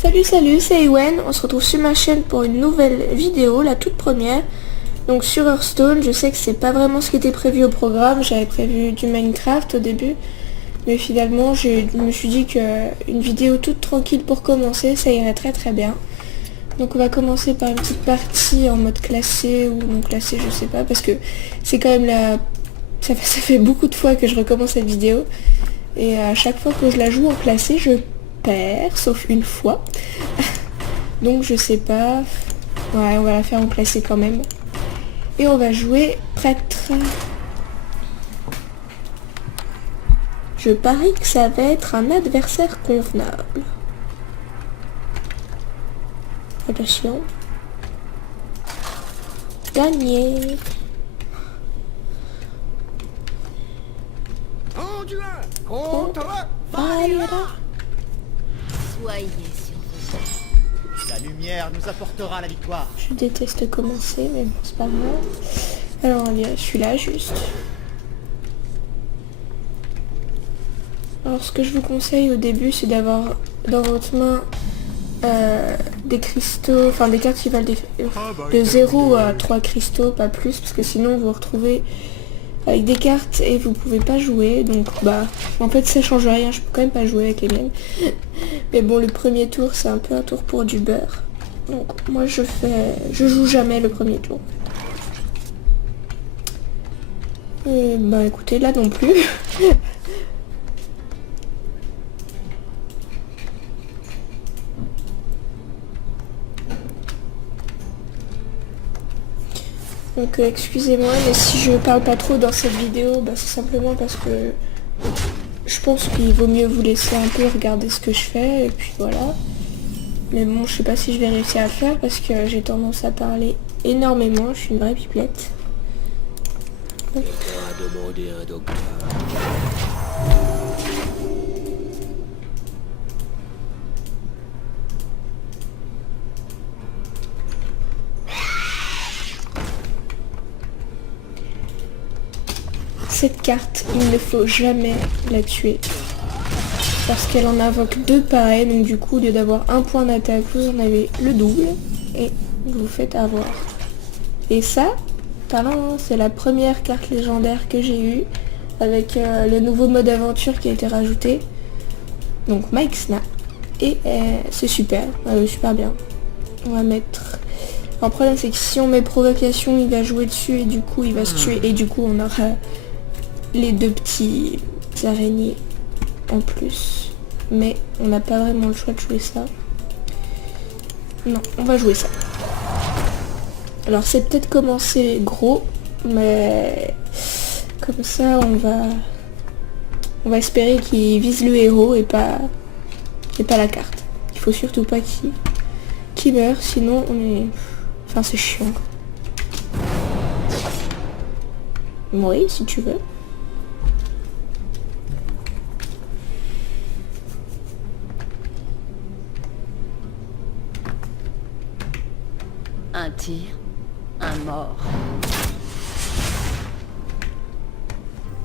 Salut, c'est Ewen, on se retrouve sur ma chaîne pour une nouvelle vidéo, la toute première. Donc sur Hearthstone, je sais que c'est pas vraiment ce qui était prévu au programme, j'avais prévu du Minecraft au début. Mais finalement, je me suis dit qu'une vidéo toute tranquille pour commencer, ça irait très bien. Donc on va commencer par une petite partie en mode classé ou non classé, je sais pas, parce que c'est quand même ça fait beaucoup de fois que je recommence cette vidéo. Et à chaque fois que je la joue en classé, je perds, sauf une fois. Donc je sais pas. Ouais, on va la faire en classé quand même. Et on va jouer prêtre. Je parie que ça va être un adversaire convenable. Attention. Gagné. Contre Valera. Soyez surveillés. La lumière nous apportera la victoire. Je déteste commencer, mais bon, c'est pas grave. Alors, on dirait celui-là, juste. Alors, ce que je vous conseille au début, c'est d'avoir dans votre main des cristaux, enfin des cartes qui valent de 0 à 3 cristaux, pas plus, parce que sinon vous vous retrouvez avec des cartes et vous pouvez pas jouer. Donc, bah, en fait, ça change rien, je peux quand même pas jouer avec les mêmes. Mais bon, le premier tour, c'est un peu un tour pour du beurre. Donc, moi, je joue jamais le premier tour. Et bah, écoutez, là non plus. Donc excusez-moi, mais si je parle pas trop dans cette vidéo, bah, c'est simplement parce que je pense qu'il vaut mieux vous laisser un peu regarder ce que je fais, et puis voilà. Mais bon, je sais pas si je vais réussir à le faire parce que j'ai tendance à parler énormément, je suis une vraie pipelette. Cette carte, il ne faut jamais la tuer. Parce qu'elle en invoque 2 pareils, donc du coup, au lieu d'avoir un point d'attaque, vous en avez le double. Et vous vous faites avoir. Et ça, c'est la première carte légendaire que j'ai eue. Avec le nouveau mode aventure qui a été rajouté. Donc Mike Snap. Et c'est super, super bien. On va mettre... Le problème, c'est que si on met provocation, il va jouer dessus et du coup, il va se tuer. Et du coup, on aura... les 2 petits araignées en plus, mais on n'a pas vraiment le choix de jouer ça. Non, on va jouer ça. Alors c'est peut-être commencer gros, mais comme ça on va espérer qu'il vise le héros et pas la carte. Il faut surtout pas qu'il meure, sinon on est... Enfin c'est chiant. Oui, si tu veux. Un tir, un mort.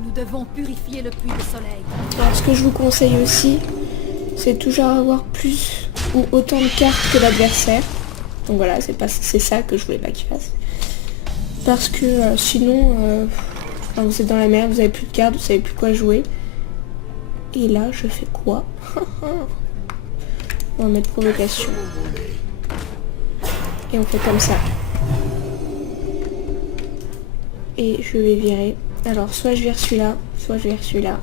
Nous devons purifier le puits de soleil. Alors ce que je vous conseille aussi, c'est toujours avoir plus ou autant de cartes que l'adversaire. Donc voilà, c'est ça que je voulais pas qu'il fasse. Parce que sinon, vous êtes dans la merde, vous avez plus de cartes, vous savez plus quoi jouer. Et là, je fais quoi? On va mettre provocation. Et on fait comme ça. Et je vais virer. Alors soit je vire celui-là, soit je vire celui-là.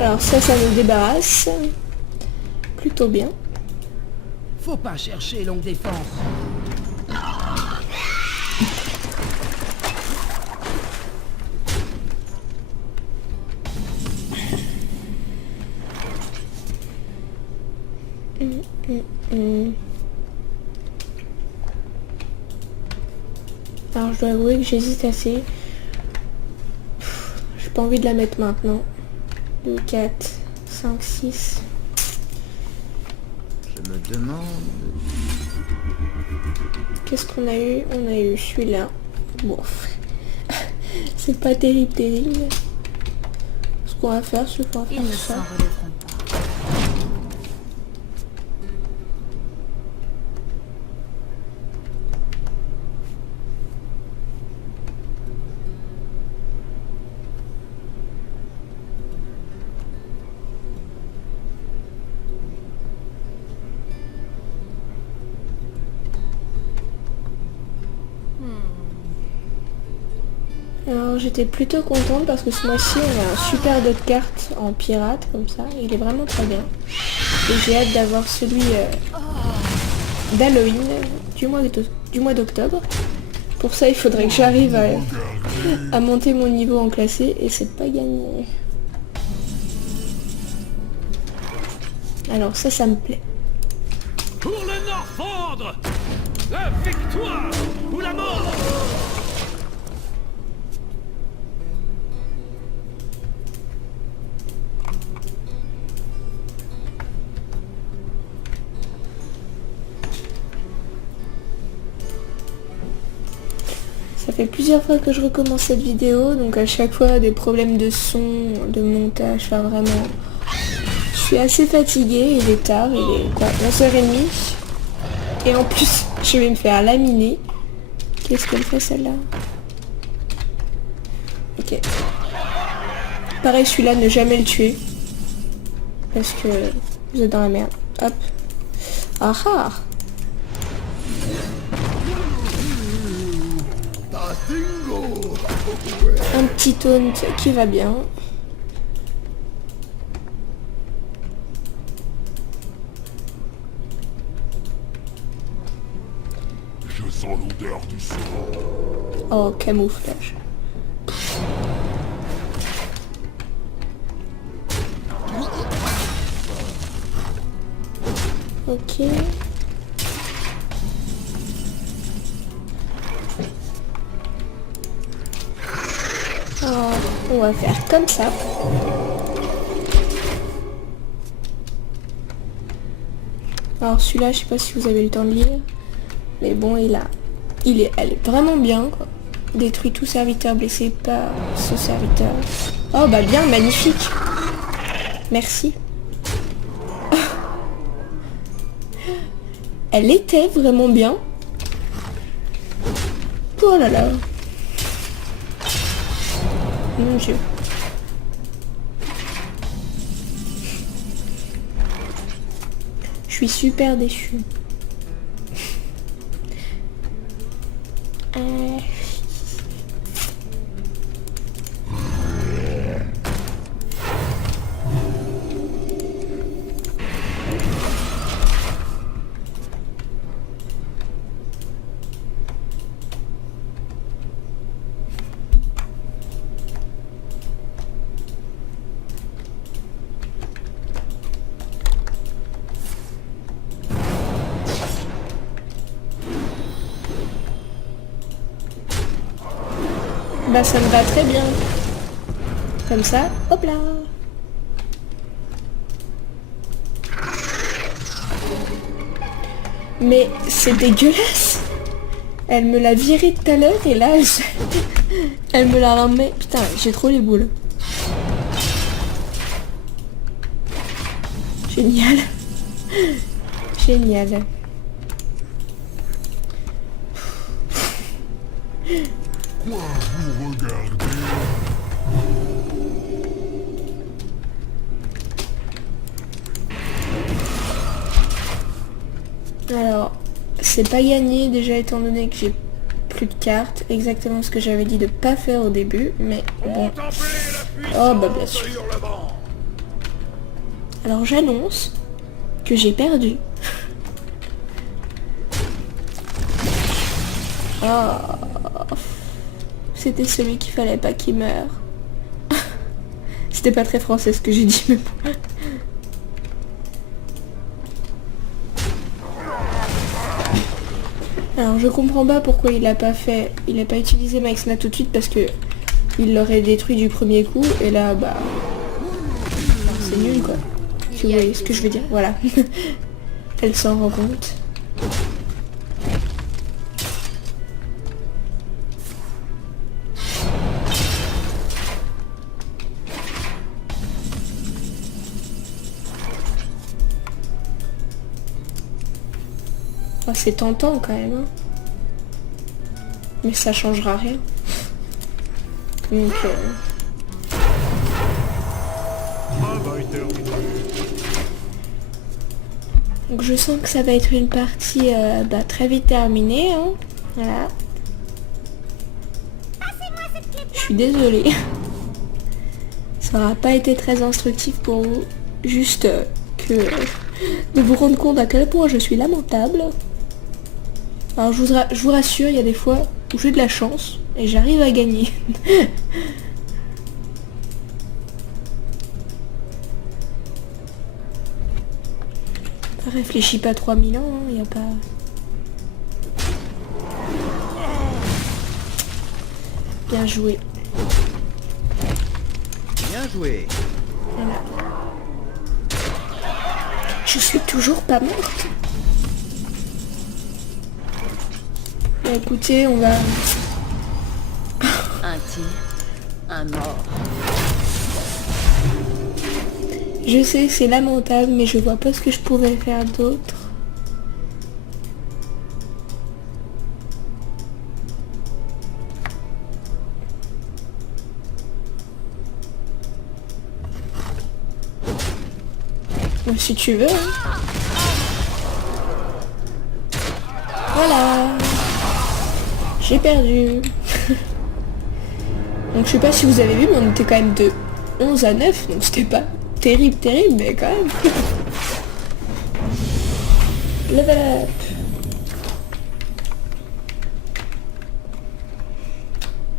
Alors ça nous débarrasse. Plutôt bien. Faut pas chercher longue défense. Alors je dois avouer que j'hésite assez. pas envie de la mettre maintenant. 2, 4, 5, 6. Je me demande... Qu'est-ce qu'on a eu? On a eu celui-là. Bon. C'est pas terrible. Ce qu'on va faire, c'est qu'on va Ils ne faire s'en ça. relèveront pas. Alors j'étais plutôt contente parce que ce mois-ci on a un super deck carte en pirate comme ça. Il est vraiment très bien. Et j'ai hâte d'avoir celui d'Halloween du mois d'octobre. Pour ça il faudrait que j'arrive à monter mon niveau en classé et c'est pas gagné. Alors ça me plaît. Pour le Norfandre, la victoire ou la mort. Ça fait plusieurs fois que je recommence cette vidéo, donc à chaque fois des problèmes de son, de montage, enfin vraiment... Je suis assez fatiguée, il est tard, il est quoi, 11h30. Et en plus, je vais me faire laminer. Qu'est-ce qu'elle fait celle-là? Ok. Pareil, celui-là, ne jamais le tuer. Parce que vous êtes dans la merde. Hop. Ah ah. Un petit taunt qui va bien. Je sens l'odeur du sang. Oh, camouflage. Ok. Oh, on va faire comme ça. Alors celui-là, je sais pas si vous avez le temps de lire. Mais bon, elle est vraiment bien, quoi. Détruit tout serviteur blessé par ce serviteur. Oh bah bien, magnifique. Merci. Elle était vraiment bien. Oh là là. Mon Dieu. Je suis super déçue. Bah ça me va très bien. Comme ça, hop là. Mais c'est dégueulasse. Elle me l'a viré tout à l'heure et là elle me l'a remis. Putain, j'ai trop les boules. Génial. Génial. Quoi vous regardez? Alors, c'est pas gagné déjà étant donné que j'ai plus de cartes. Exactement ce que j'avais dit de pas faire au début, mais bon. Oh bah bien sûr. Alors j'annonce que j'ai perdu. Oh, c'était celui qu'il fallait pas qu'il meure. C'était pas très français ce que j'ai dit, mais bon. Alors je comprends pas pourquoi il a pas utilisé Maexna tout de suite parce que il l'aurait détruit du premier coup, et là, bah, c'est nul, quoi. Si vous voyez ce que je veux dire, voilà. Elle s'en rend compte. Oh, c'est tentant quand même, hein. Mais ça changera rien. Donc, Travail terminé. donc je sens que ça va être une partie bah, très vite terminée, hein. Voilà. Je suis désolée. Ça n'aura pas été très instructif pour vous. Juste que de vous rendre compte à quel point je suis lamentable. Alors je vous rassure, il y a des fois où j'ai de la chance et j'arrive à gagner. Réfléchis pas 3000 ans, il n'y a pas... Bien joué. Bien joué. Voilà. Je suis toujours pas morte. Bah, écoutez, on va... Un tir, un mort. Je sais que c'est lamentable, mais je vois pas ce que je pourrais faire d'autre. Bon, si tu veux. Hein. Voilà. J'ai perdu. Donc je sais pas si vous avez vu, mais on était quand même de 11 à 9, donc c'était pas terrible, mais quand même. Level up.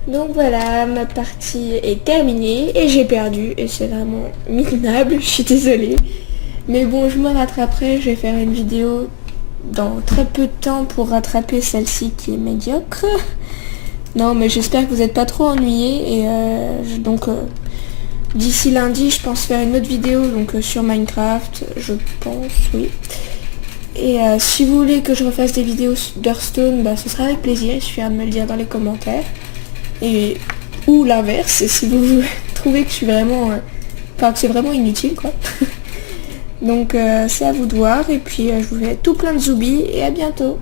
Donc voilà, ma partie est terminée et j'ai perdu et c'est vraiment minable, je suis désolée. Mais bon, je me rattraperai, je vais faire une vidéo dans très peu de temps pour rattraper celle-ci qui est médiocre. Non, mais j'espère que vous n'êtes pas trop ennuyés et donc d'ici lundi, je pense faire une autre vidéo donc sur Minecraft, je pense, oui. Et si vous voulez que je refasse des vidéos d'Hearthstone, bah, ce sera avec plaisir, il suffira de me le dire dans les commentaires. Et ou l'inverse, si vous trouvez que je suis vraiment... Enfin, que c'est vraiment inutile, quoi. Donc c'est à vous de voir, et puis je vous fais tout plein de zoubis, et à bientôt.